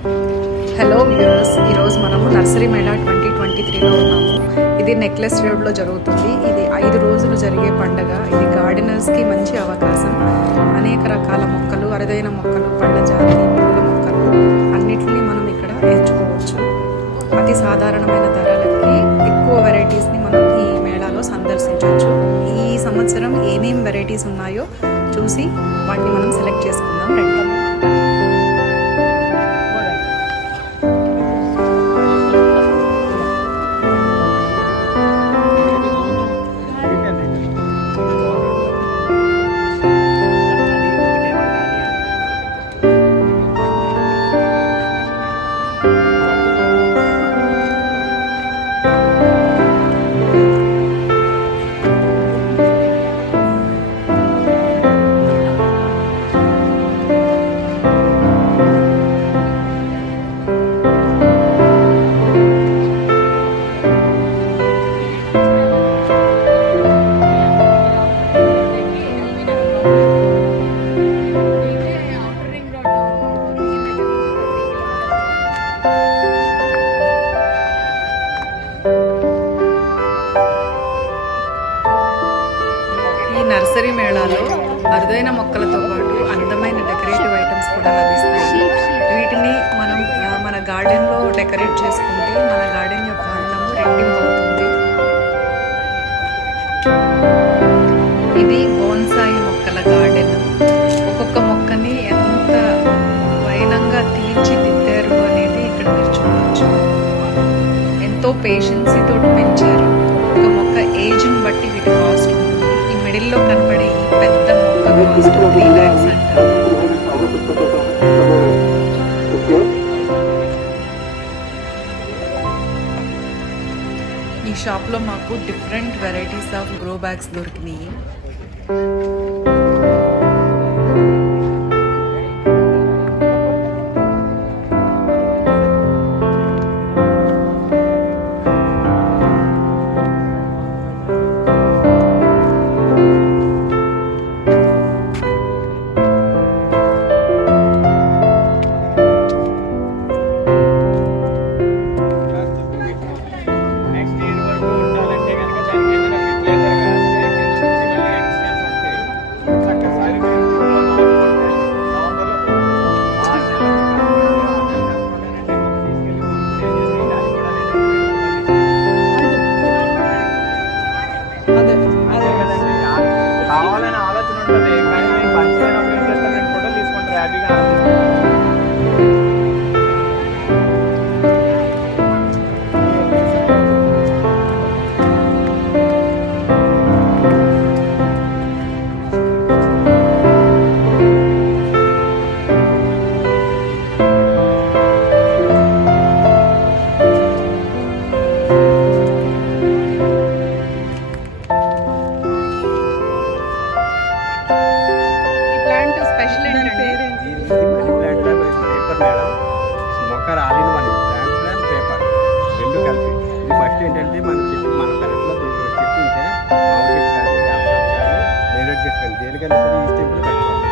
Hello viewers, ఈరోజు మనము nursery Mela 2023లో ఉన్నాము. ఇది నెక్లెస్ రోడ్లో జరుగుతుంది. ఇది 5 రోజులు జరిగే పండుగ. ఇది గార్డెనర్స్కి మంచి అవకాశం. అనేక రకాల మొక్కలు, అరుదైన మొక్కలు, పళ్ళ జాతి, పూల మొక్కలు అన్నిటినీ మనం ఇక్కడ ఎంచుకోవచ్చు. అతి సాధారణమైన ధరలకి ఎక్కువ వెరైటీస్ని మనం ఈ మేళాలో సందర్శించవచ్చు. ఈ సంవత్సరం ఏమేం వెరైటీస్ ఉన్నాయో చూసి వాటిని మనం సెలెక్ట్ చేసుకుందాం రండి. నర్సరీ మేళాలో అరుదైన మొక్కలతో పాటు అందమైన డెకరేటివ్ ఐటమ్స్ కూడా లభిస్తాయి. వీటిని మనం మన గార్డెన్లో డెకరేట్ చేసుకుంటే మన గార్డెన్ యొక్క అందము రెట్టింపు అవుతుంది. ఇది బోన్సాయి మొక్కల గార్డెన్. ఒక్కొక్క మొక్కని ఎంత వైనంగా తీర్చిదిద్దారు అనేది ఇక్కడ మీరు చూడవచ్చు. ఎంతో పేషెన్సీతో పెంచారు. ఒక మొక్క ఏజ్ని బట్టి వీటి కాస్ట్ ఉంటుంది. మిడిల్లో కనపడే ఈ పెద్ద మొక్క కాస్ట్ 3 lakhs అంటారు. ఈ షాప్లో మాకు different varieties of grow bags దొరికినాయి. మొక్క రాలిన మనీ ప్లాంట్ ప్లాన్ పేపర్ రెండు కలిపి. ఇది ఫస్ట్ ఏంటంటే మన చెట్టు మన పెరట్లో చెట్టు ఉంటే మామిడి చెట్టు కానీ నేరేడు చెట్టు కానీ దేనికైనా సరే ఈ స్టెంపులు కట్టుకోవాలి.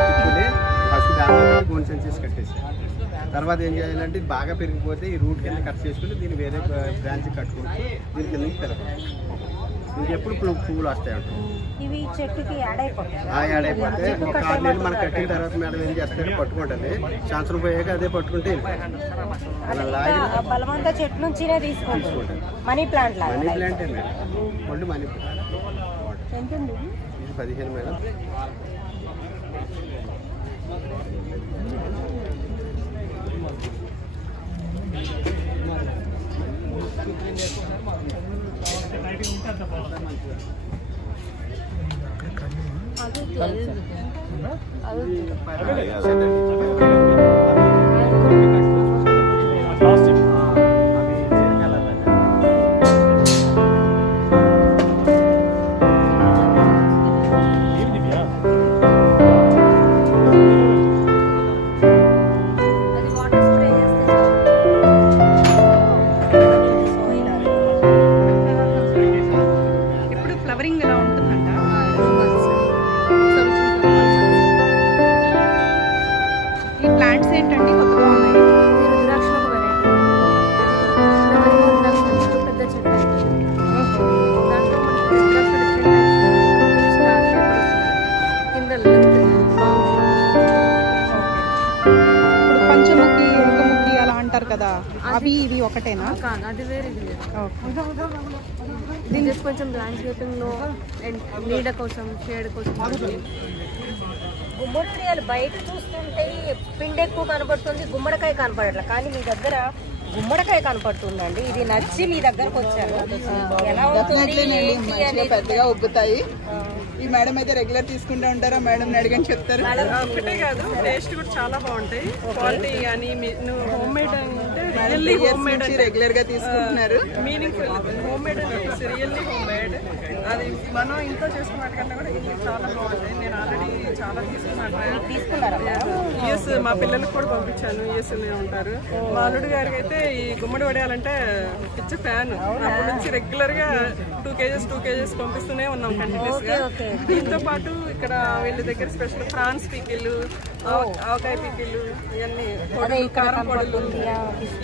అతుక్కుని ఫస్ట్ దాని గోన్ సెన్సెస్ కట్టేసి తర్వాత ఏం చేయాలంటే ఇది బాగా పెరిగిపోతే ఈ రూట్ కింద కట్ చేసుకుని దీన్ని వేరే బ్రాంచ్ కట్టుకోవచ్చు. దీని కింద పెరగదు. ఇది ఎప్పుడు పువ్వులు వస్తాయంట. ఇవి చెట్టుకి యాడ్ అయిపోతే ఒక 6 నెలలు మనం కట్టిన తర్వాత మేడం ఏం చేస్తారు పట్టుకుంటుంది. సంవత్సరం పోయాక అదే పట్టుకుంటే బలవంత చెట్టు నుంచినే తీసుకుంటారు. మనీ ప్లాంట్ లాగా. మనీ ప్లాంటే మేడం. Only money plant. ఎంత ఉంది ఇది 15 మేడం. పంచముఖి ఎలుకముఖి అలా అంటారు కదా, అవి ఇవి ఒకటేనా? కాదు, అది వేరే. ఓకే. దీని కొంచెం ల్యాండ్స్కేపింగ్ లో నీడ కోసం, షేడ్ కోసం. గుమ్మడికాయలు బయట చూస్తుంటే పిండి ఎక్కువ కనబడుతుంది, గుమ్మడికాయ కనపడట్లా. కానీ మీ దగ్గర గుమ్మడికాయ కనపడుతుందండి. ఇది నచ్చి మీ దగ్గరకు వచ్చాను. ఎలా మంచిగా పెద్దగా ఉబ్బుతాయి. ఈ మేడం అయితే రెగ్యులర్ తీసుకుంటూ ఉంటారా? మేడం అడిగని చెప్తారు. ఒకటే కాదు, టేస్ట్ కూడా చాలా బాగుంటాయి. క్వాలిటీ కానీ హోమ్ మేడ్ అంటే రెగ్యులర్ గా తీసుకుంటున్నారు. మీనింగ్ఫుల్. హోమ్ మేడ్ అంటే రియల్లీ హోమ్ మేడ్. అది మనం ఇంట్లో చేసుకున్న వాటికన్నా కూడా ఇది చాలా బాగుంటాయి. నేను ఆల్రెడీ చాలా తీసుకున్నారా? యూఎస్ మా పిల్లలకు కూడా పంపించాను. యూఎస్ ఉంటారు. మా అల్లుడు గారికి అయితే ఈ గుమ్మడి వడియాలంటే పిచ్చి ఫ్యాన్. అప్పటి నుంచి రెగ్యులర్ గా 2 kgs పంపిస్తూనే ఉన్నాం కంటిన్యూస్ గా. దీంతో పాటు ఇక్కడ వీళ్ళ దగ్గర స్పెషల్ ప్రాన్స్ పికిల్, ఆవకాయ పికిల్, ఇవన్నీ కారం పొడులు,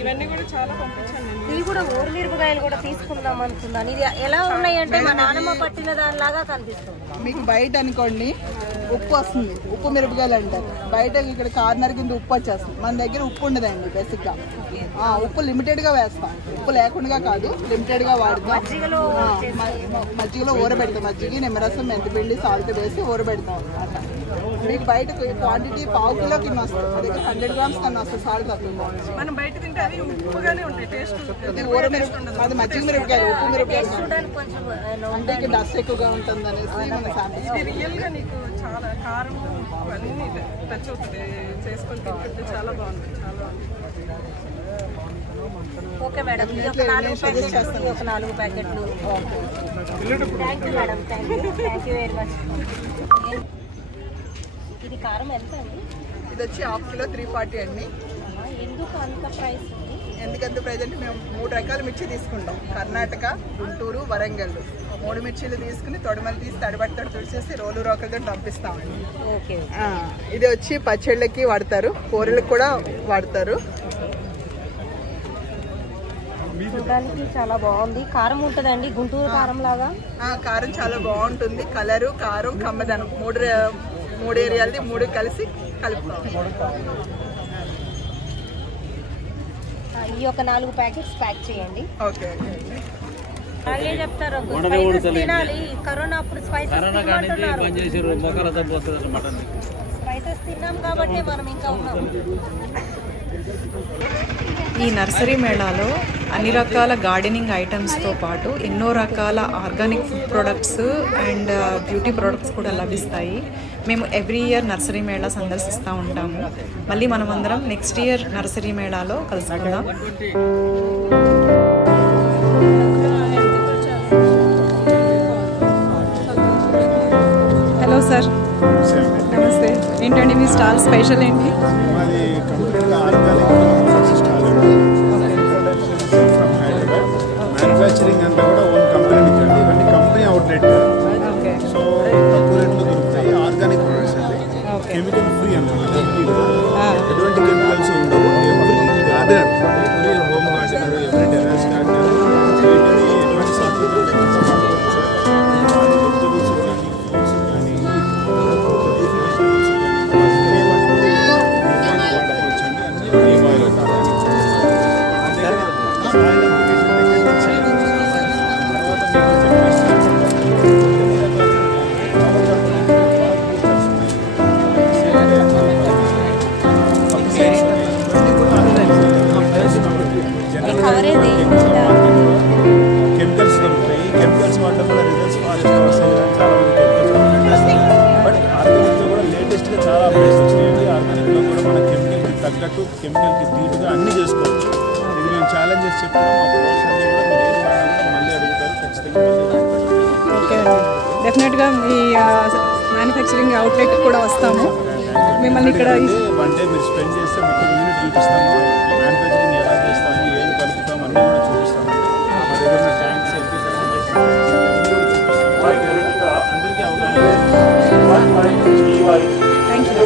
ఇవన్నీ కూడా చాలా పంపించాను. ఇవి కూడా ఊరు మిరపకాయలు కూడా తీసుకుందాం అనుకున్నాను. ఇది ఎలా ఉన్నాయి అంటే మా నాన్నమ్మ పట్టిన దానిలాగా కనిపిస్తుంది. మీకు బయట అనుకోండి ఉప్పు వస్తుంది, ఉప్పు మిరపకాయలు అంటారు. బయట ఇక్కడ కార్నర్ కింద ఉప్పు వచ్చేస్తుంది. మన దగ్గర ఉప్పు ఉండదండి బేసిక్ గా. ఉప్పు లిమిటెడ్ గా వేస్తాం, ఉప్పు లేకుండా కాదు, లిమిటెడ్ గా వాడతాం. మజ్జిగలో ఊరబెడతాం. మజ్జిగ, నిమ్మరసం, మెంతిపిండి, సాల్ట్ వేసి ఊరబెడతాం అన్నమాట. మీకు బయట క్వాంటిటీ 1/2 కిలో కింద వస్తుంది. అది 100 grams కన్నా వస్తుంది. సాల్ట్ తక్కువ. మనం బయట తింటే అది ఉప్పుగానే ఉంటాయి టేస్ట్. అది మజ్జిగ మిరపకాయలు, ఉప్పు మిరపకాయలు అంటే ఇక్కడ డస్ట్ ఎక్కువగా ఉంటుంది అనేసి మన శాంపిల్స్. ఇది రియల్ గా నీకు చాలా కారం అన్ని టచ్ అవుతుంది. చేసుకొని తింటుంటే చాలా బాగుంది, చాలా బాగుంది. ఓకే మేడం, ఇది ఒక 4 ప్యాకెట్లు, ఇది ఒక 4 ప్యాకెట్లు. Thank you madam, thank you very much. ఇది కారం ఎంత అండి? ఇది వచ్చి 1/2 కిలో 340 అండి. ఎందుకు అంత ప్రైస్? ఎందుకంటే ప్రజెంట్ మేము 3 రకాల మిర్చి తీసుకుంటాం. కర్ణాటక, గుంటూరు, వరంగల్ 3 మిర్చీలు తీసుకుని తొడమలు తీసి తడిబట్టతో తుడిచేసి రోలు రోకలతో పంపిస్తామండి. ఓకే. ఇది వచ్చి పచ్చళ్ళకి వాడతారు, కూరలకు కూడా వాడతారు. చూడడానికి చాలా బాగుంది. కారం ఉంటుందండి గుంటూరు కారం లాగా? కారం చాలా బాగుంటుంది. కలరు, కారం, కమ్మదనం 3 ఏరియాలది 3 కలిసి కలుపుతాం. ఈ ఒక 4 ప్యాకెట్స్ ప్యాక్ చేయండి. ఓకే. అలాగే చెప్తారు, స్పైసెస్ తినాలి. కరోనా అప్పుడు స్పైసెస్ తిన్నాం కాబట్టి మనం ఇంకా ఉన్నాం. ఈ నర్సరీ మేళాలో అన్ని రకాల గార్డెనింగ్ ఐటమ్స్తో పాటు ఎన్నో రకాల organic food products and beauty products కూడా లభిస్తాయి. మేము ఎవ్రీ ఇయర్ నర్సరీ మేళా సందర్శిస్తూ ఉంటాము. మళ్ళీ మనమందరం నెక్స్ట్ ఇయర్ నర్సరీ మేళాలో కలుసుకుందాం. హలో సార్, నమస్తే. ఏంటండి మీ స్టాల్ స్పెషల్ ఏంటి? మాది కంప్లీట్గా ఆర్గానిక్ స్టాల్ అండి. ఫ్రమ్ హైదరాబాద్. మ్యానుఫ్యాక్చరింగ్ అంతా కూడా ఓన్ కంపెనీ నుంచి అండి. ఇవన్నీ కంపెనీ అవుట్లెట్. సో తక్కువ రేట్లో దొరుకుతాయి. ఆర్గానిక్ ప్రొడక్ట్స్ అండి. కెమికల్ ఫ్రీ అన్నమాట. ఎటువంటి కెమికల్స్ ఉండవు. Every gardener, every home gardener, every terrace gardener ఎటువంటి సబ్సిడీ కెమికల్స్ దొరుకుతాయి. కెమికల్స్ వాడడం వల్ల రిజల్ట్స్ ఫాస్ట్ వస్తాయి. చాలా మంది బట్ ఆర్గానిక్లో కూడా లేటెస్ట్గా చాలా అప్డేట్స్ వచ్చినాయండి. ఆర్గానిక్లో కూడా మన కెమికల్కి తగ్గట్టు, కెమికల్కి ధీటుగా అన్నీ చేసుకోవచ్చు. ఇది మేము ఛాలెంజెస్ చెప్తున్నాం. మా ప్రొడక్ట్స్ అన్నీ కూడా మీరు ఏది వాడాలి మళ్ళీ అడుగుతారు. ఖచ్చితంగా ఓకే, డెఫినెట్గా మీ మ్యానుఫ్యాక్చరింగ్ అవుట్లెట్ కూడా వస్తాము. మిమ్మల్ని ఇక్కడ 1 డే మీరు స్పెండ్ చేస్తే మొత్తం యూనిట్ చూపిస్తాము. మ్యానుఫ్యాక్చరింగ్ ఎలా చేస్తాము, ఏం కలుపుతాము అన్నీ కూడా చూపిస్తాము. మా దగ్గర ఉన్న ట్యాంక్స్ అందరికీ అవగాహన. Thank you.